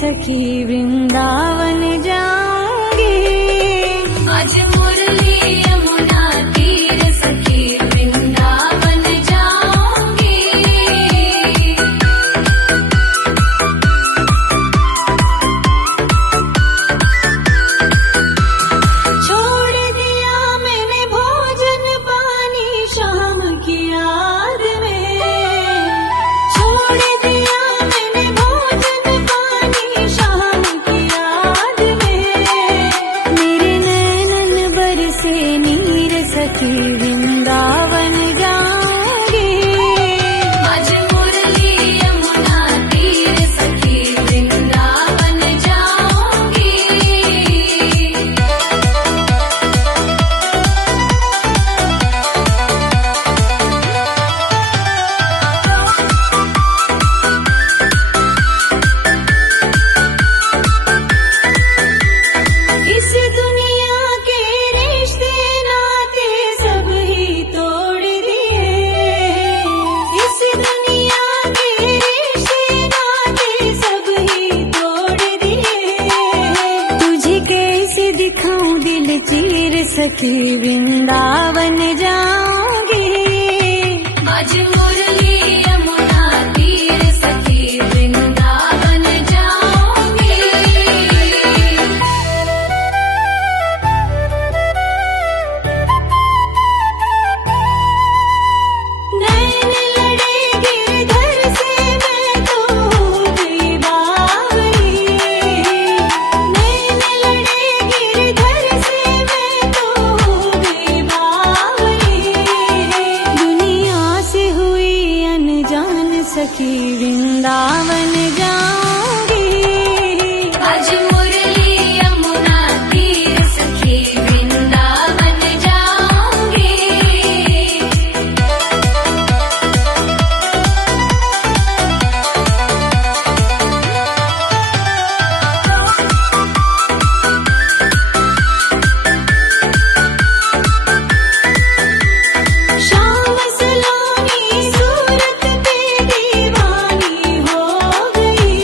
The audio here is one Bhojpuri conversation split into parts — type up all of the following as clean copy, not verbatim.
सखी वृंदावन जाऊंगी। आज मुरली यमुना तीर सखी वृंदावन जाऊंगी। छोड़ दिया मैंने भोजन पानी शाम की याद में। छोड़ दिया मैंने भोजन पानी शाम की याद में। मेरे नैनन बरसे नीर सखी वृंदावन जाऊंगी। आज मुरली यमुना तीर सखी वृंदावन जाऊंगी। इस दुनिया के रिश्ते नाते सब ही तोड़ दिए। इस दुनिया के रिश्ते नाते सब ही तोड़ दिए। तुझे कैसे दिखाऊं दिल चीर सखी वृंदावन जाऊंगी। आज मुरली यमुना तीर सखी वृंदावन जाऊंगी। नैन लड़े गिरधर से मैं तो हो गई बावली। नैन लड़े गिरधर से मैं तो हो गई बावली। दुनिया से हुई अनजान सखी वृंदावन जाऊंगी। आज मुरली यमुना तीर सखी वृंदावन जाऊंगी। शाम सलोनी सूरत पे दीवानी हो गई।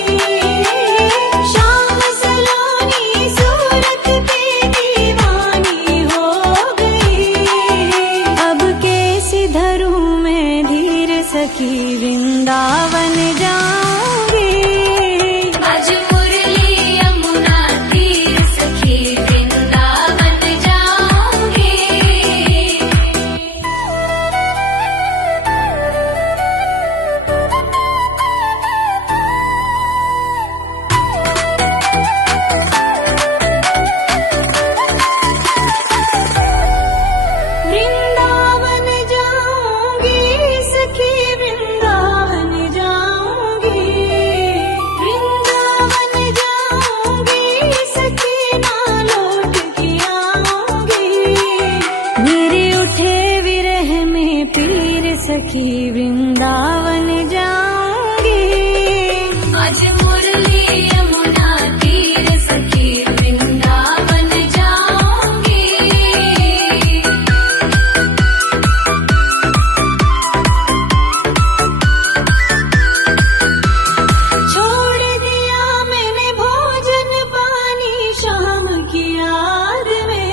शाम सलोनी सूरत पे दीवानी हो गई। अब कैसे धरूं मैं धीर सखी वृंदावन जाऊंगी। आज मुरली यमुना तीर सखी वृंदावन जाऊंगी। वृंदावन जाऊंगी सखी वृंदावन जाऊंगी। वृंदावन जाऊंगी सखी ना लौट के आऊंगी। मेरे उठे विरह में पीर सखी वृंदावन जाऊंगी। आज मुरली यमुना तीर सखी वृंदावन जाऊंगी। छोड़ दिया मैंने भोजन पानी शाम की याद में।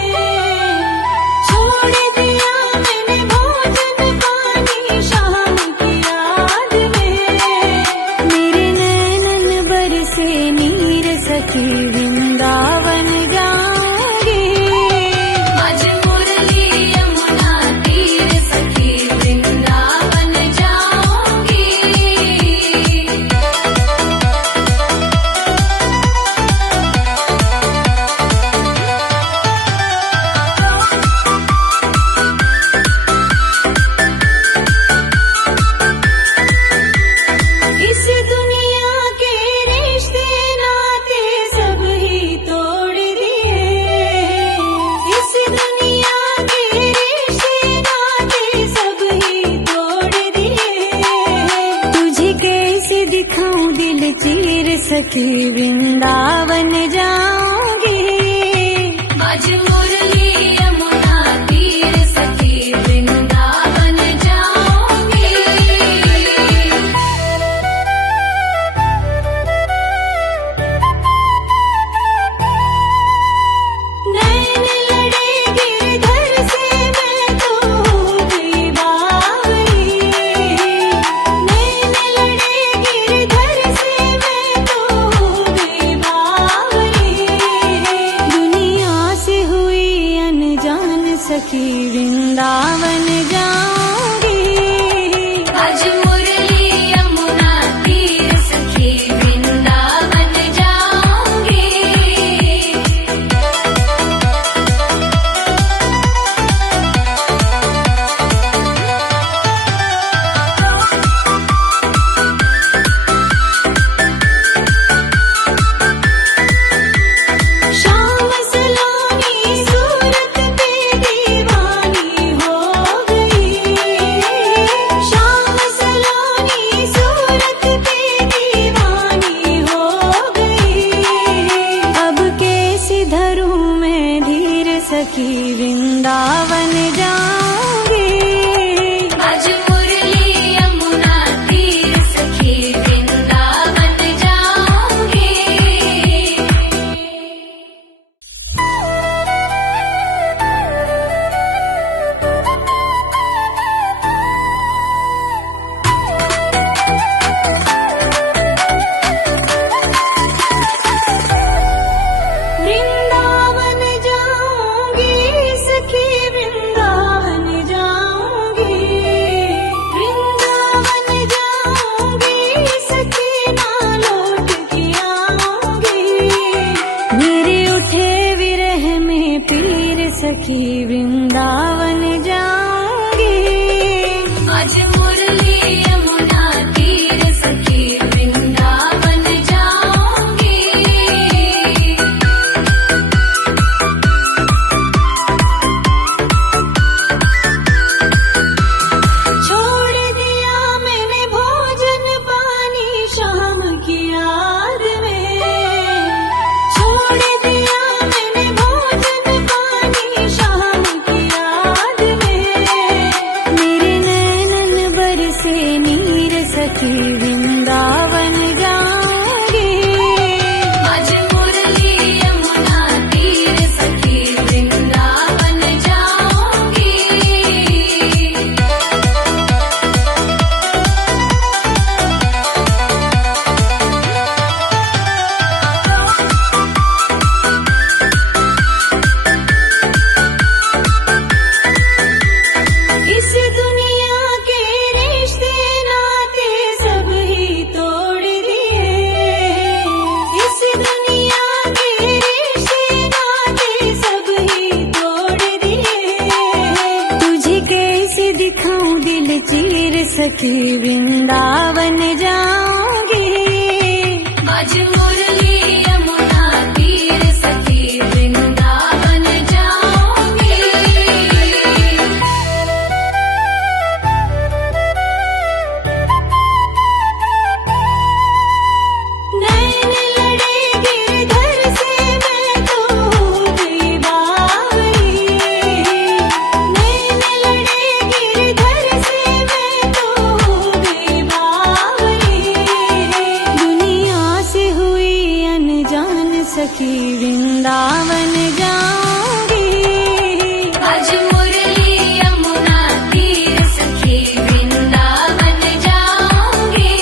छोड़ दिया मैंने भोजन पानी शाम की याद में। मेरे नैनन बरसे नीर सखी वृंदावन जाऊंगी। आज मुरली यमुना तीर सखी वृंदावन जाऊंगी। इस दुनिया के रिश्ते नाते सब ही तोड़ दिए। इस दुनिया के रिश्ते नाते सब ही तोड़ दिए। तुझे कैसे दिखाऊं दिल चीर सखी वृंदावन जाऊंगी। आज मुरली यमुना तीर सखी वृंदावन जाऊंगी। सखी वृंदावन जाऊंगी। आज मुरली यमुना तीर सखी वृंदावन जाऊंगी। वृंदावन जाऊंगी सखी वृंदावन जाऊंगी। वृंदावन जाऊंगी सखी ना लौट के आऊंगी। मेरे उठे विरह में पीर सखी वृंदावन जाऊंगी। आज मुरली यमुना तीर सखी वृंदावन जाऊंगी। छोड़ दिया मैंने भोजन पानी शाम की याद में। छोड़ दिया मैंने भोजन पानी शाम की याद में। मेरे नैनन बरसे नीर सखी वृंदावन जाऊंगी। आज मुरली यमुना तीर सखी वृंदावन जाऊंगी। इस दुनिया के रिश्ते नाते सब ही तोड़ दिए। इस दुनिया के रिश्ते नाते सब ही तोड़ दिए। तुझे कैसे दिखाऊं दिल चीर सखी वृंदावन जाऊंगी। आज मुरली यमुना तीर सखी वृंदावन जाऊंगी। नैन लड़े गिरधर से मैं तो हो गई बावली। नैन लड़े गिरधर से मैं तो हो गई बावली। दुनिया से हुई अनजान सखी वृंदावन जाऊंगी। आज मुरली यमुना तीर सखी वृंदावन जाऊंगी।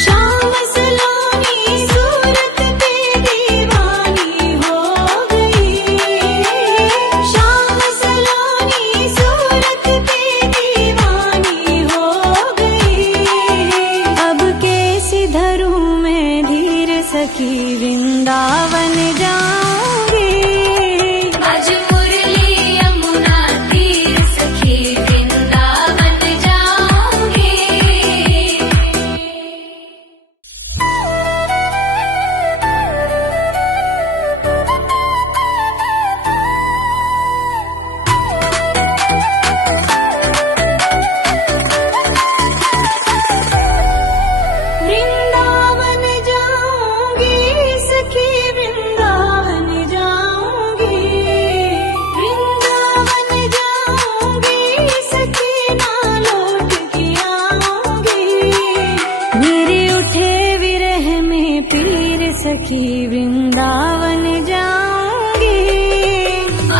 शाम सलोनी सूरत पे दीवानी हो गई। शाम सलोनी सूरत पे दीवानी हो गई। अब कैसे धरूं मैं धीर सखी वृंदावन जाऊंगी। आज मुरली यमुना तीर सखी वृंदावन जाऊंगी। वृंदावन जाऊंगी सखी वृंदावन जाऊंगी। वृंदावन जाऊंगी सखी ना लौट के आऊंगी। मेरे उठे विरह में पीर सखी वृंदावन जाऊंगी।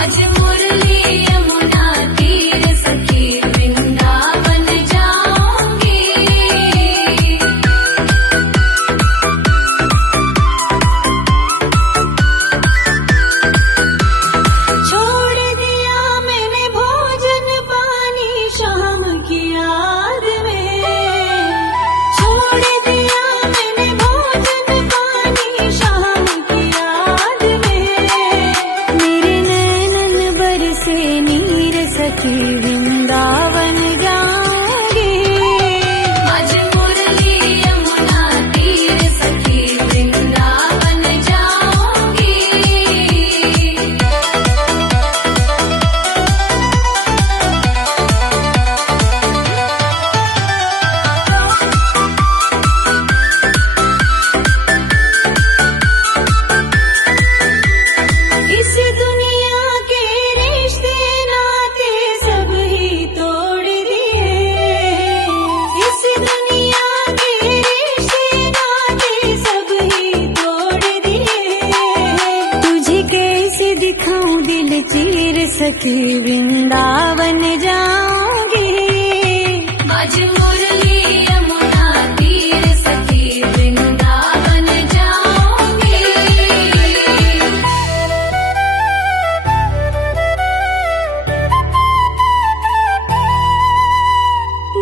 आज मुरली यमुना तीर सखी वृंदावन जाऊंगी। छोड़ दिया मैंने भोजन पानी शाम की याद में। छोड़ दिया मैंने भोजन पानी शाम की याद में। मेरे नैनन सखी वृंदावन जाऊंगी। बाज मुरली यमुना तीर सखी वृंदावन जाऊंगी।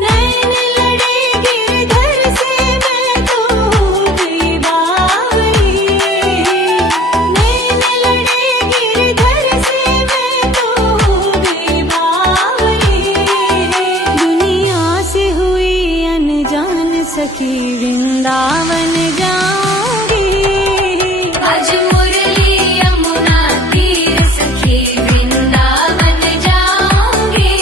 नैन लड़े गिरधर से मैं तो हो गई बावरी। नैन लड़े गिरधर से मैं तो हो गई बावरी। दुनिया से हुई अनजान सखी वृंदावन जाऊंगी। बाज मुरली यमुना तीर सखी वृंदावन जाऊंगी।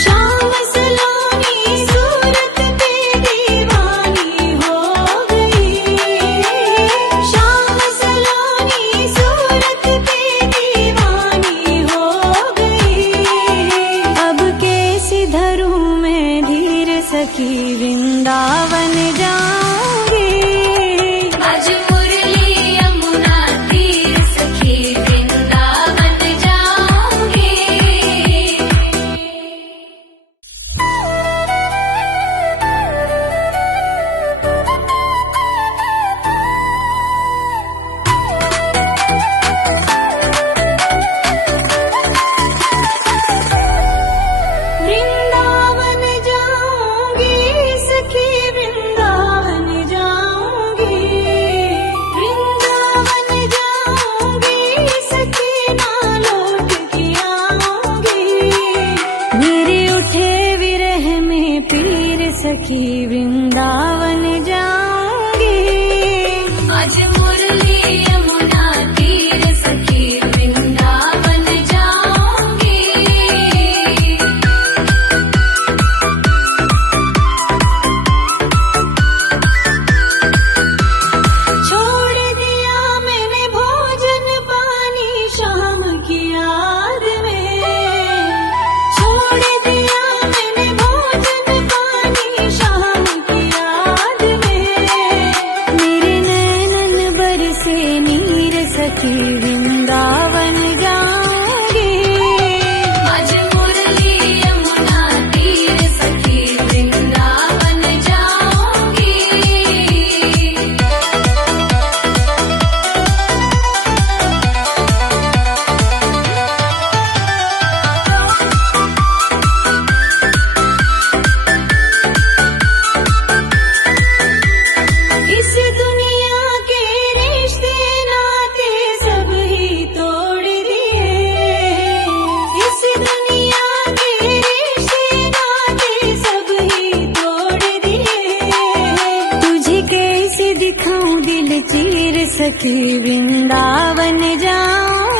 शाम सलोनी सूरत पे दीवानी हो गई। शाम सलोनी सूरत पे दीवानी हो गई। अब कैसे धरूं मैं धीर सखी वृंदावन जाऊंगी। बाज मुरली यमुना तीर सखी वृंदावन जाऊंगी। वृंदावन जाऊंगी सखी वृंदावन जाऊंगी। वृंदावन जाऊंगी सखी ना लौट के आऊंगी। मेरे उठे विरह में पीर सखी वृंदावन जाऊंगी। बाज मुरली यमुना तीर सखी वृंदावन जाऊंगी। छोड़ दिया मैंने भोजन पानी शाम की याद में। छोड़ दिया मैंने भोजन पानी शाम की याद में। मेरे नैनन बरसे नीर सखी वृंदावन जाऊंगी। बाज मुरली यमुना तीर सखी वृंदावन जाऊंगी। इस दुनिया के रिश्ते नाते सब ही तोड़ दिए। इस दुनिया के रिश्ते नाते सब ही तोड़ दिए। तुझे कैसे दिखाऊं दिल चीर सखी वृंदावन जाऊं।